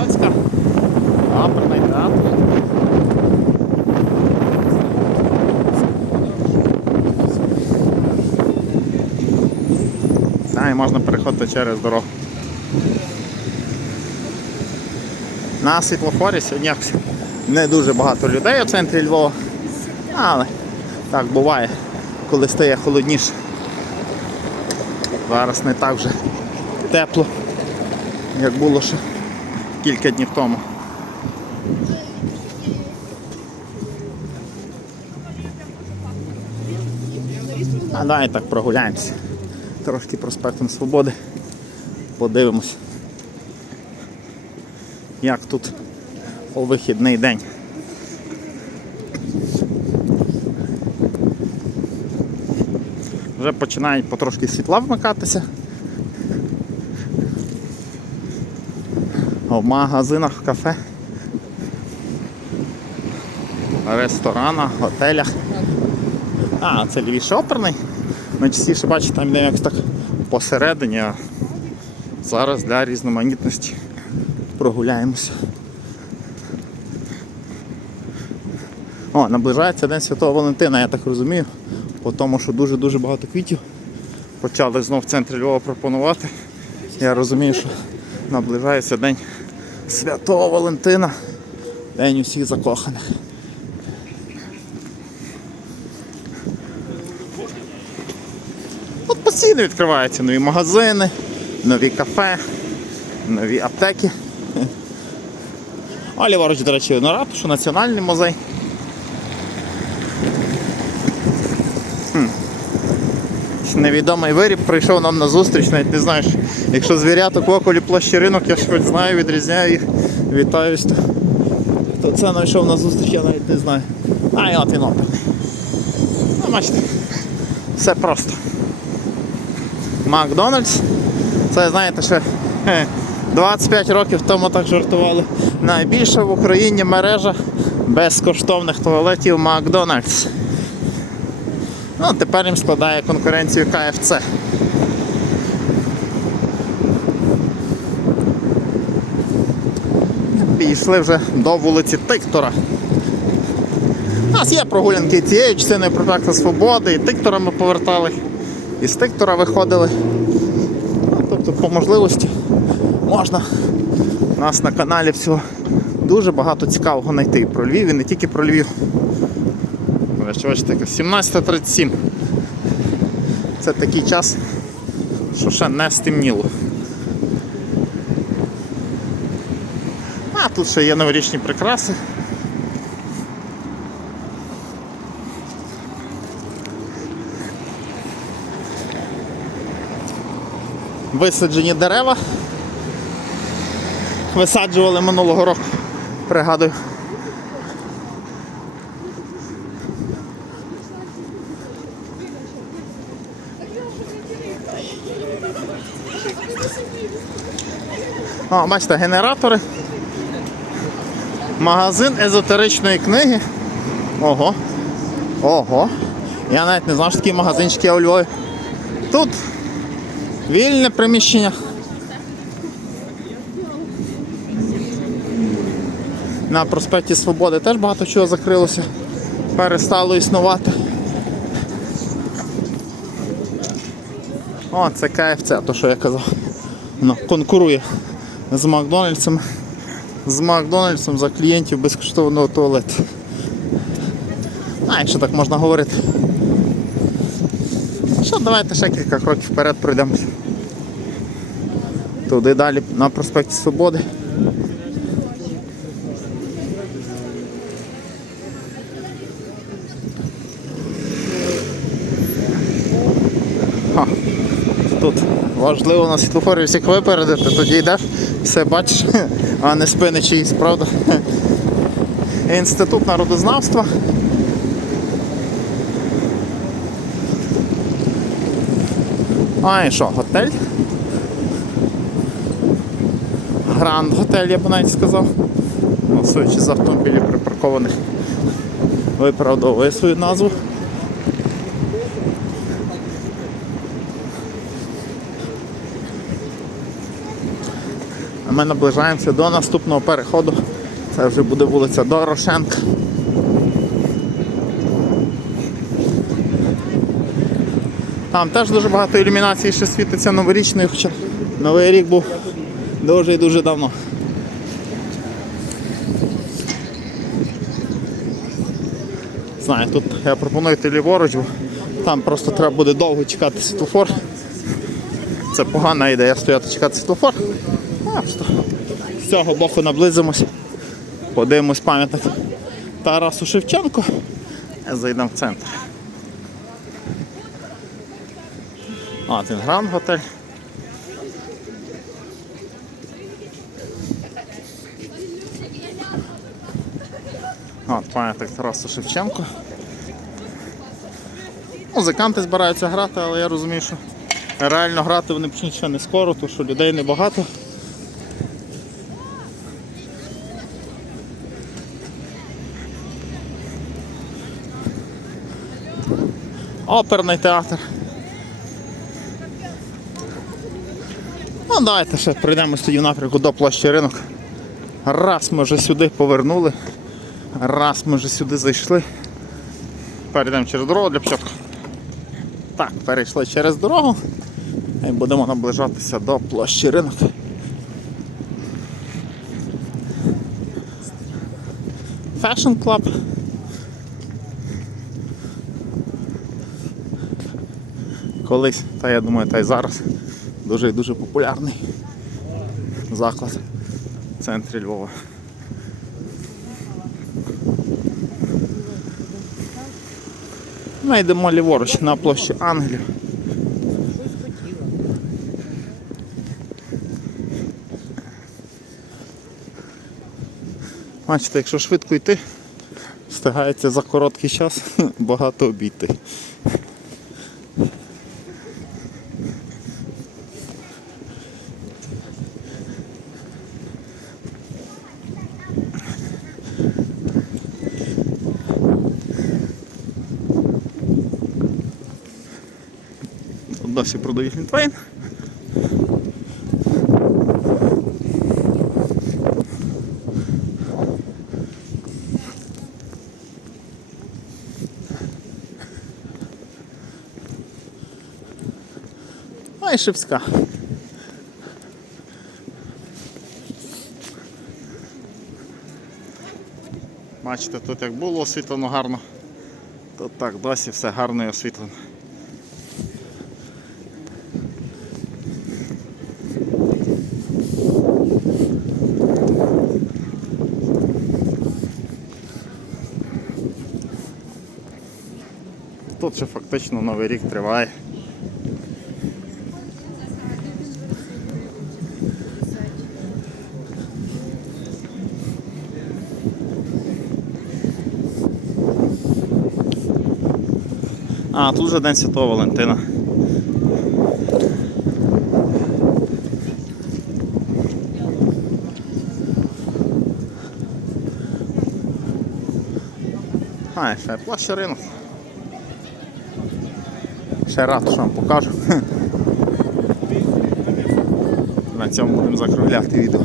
Потоцька, оперний театр. А, і можна переходити через дорогу. На світлофорі сьогодні не дуже багато людей у центрі Львова. Але так буває, коли стає холодніше. Зараз не так вже тепло, як було ще кілька днів тому. А давай так прогуляємося. Трошки проспектом Свободи. Подивимось, як тут у вихідний день. Вже починають потрошки світла вмикатися. В магазинах, кафе, ресторанах, готелях. А, це лівіше оперний. Найчастіше бачите, там йде якось так посередині, а зараз для різноманітності прогуляємося. О, наближається День Святого Валентина, я так розумію, по тому, що дуже-дуже багато квітів почали знов в центрі Львова пропонувати. Я розумію, що наближається День Святого Валентина, День усіх закоханих. От постійно відкриваються нові магазини, нові кафе, нові аптеки. А ліворуч, до речі, на ратушу, національний музей. Невідомий виріб прийшов нам на зустріч, навіть не знаєш, якщо звіряток в околі ринок, я ж хоч знаю, відрізняю їх, вітаюсь. То, то це знайшов на зустріч, я навіть не знаю. А, і от він оперний. Ну, бачите, все просто. Макдональдс. Це знаєте, ще 25 років тому так жартували. Найбільша в Україні мережа безкоштовних туалетів Макдональдс. Ну, тепер їм складає конкуренцію КФЦ. Підійшли вже до вулиці Тиктора. У нас є прогулянки цією частиною проспекту Свободи, і Тиктора ми повертали, і з Тиктора виходили. Ну, тобто, по можливості можна у нас на каналі всього дуже багато цікавого знайти про Львів, і не тільки про Львів. Ви ж Бачите, 17.37. Це такий час, що ще не стемніло. А тут ще є новорічні прикраси. Висаджені дерева. Висаджували минулого року, пригадую. О, бачите, генератори. Магазин езотеричної книги. Ого. Ого. Я навіть не знав, що такі магазинчики є у Львові. Тут вільне приміщення. На проспекті Свободи теж багато чого закрилося, перестало існувати. О, це КФЦ, то що я казав. Ну, конкурує з Макдональдсом. З Макдональдсом за клієнтів безкоштовного туалету. А, якщо так можна говорити. Що, давайте ще кілька кроків вперед пройдемо. Туди далі на проспекті Свободи. Ха. Тут важливо на світлофорі всіх випередити, тоді йдеш, все бачиш, а не спини чиїсь, правда? Інститут народознавства. А і що, готель? Гранд готель, я б навіть сказав. Голосуючи з автомобілів припаркованих, виправдовує свою назву. Ми наближаємося до наступного переходу. Це вже буде вулиця Дорошенка. Там теж дуже багато ілюмінації ще світиться новорічною, хоча Новий рік був дуже і дуже давно. Знаю, тут я пропоную йти ліворуч, бо там просто треба буде довго чекати світлофор. Це погана ідея стояти чекати світлофор. Просто з цього боку наблизимось, подивимось пам'ятник Тарасу Шевченку зайдемо в центр. А, це Гранд готель. От, пам'ятник Тарасу Шевченку. Музиканти збираються грати, але я розумію, що реально грати вони почнуть ще не скоро, тому що людей небагато. Оперний театр. Ну, давайте ще прийдемось тоді в напрямку до площі ринок. Раз ми вже сюди повернули. Раз ми вже сюди зайшли. Перейдемо через дорогу для початку. Так, перейшли через дорогу і будемо наближатися до площі ринок. Fashion Club. Колись, та я думаю, та й зараз дуже і дуже популярний заклад в центрі Львова. Ми йдемо ліворуч на площі Ангелів. Бачите, якщо швидко йти, встигається за короткий час багато обійти. Досі продають Лінтвейн. А і Бачите, тут як було освітлено гарно, то так досі все гарно і освітлено. Тут ще фактично новий рік триває. А, тут вже День Святого Валентина. А, ще площа ринок. Ще раз, що вам покажу. На цьому будемо закругляти відео.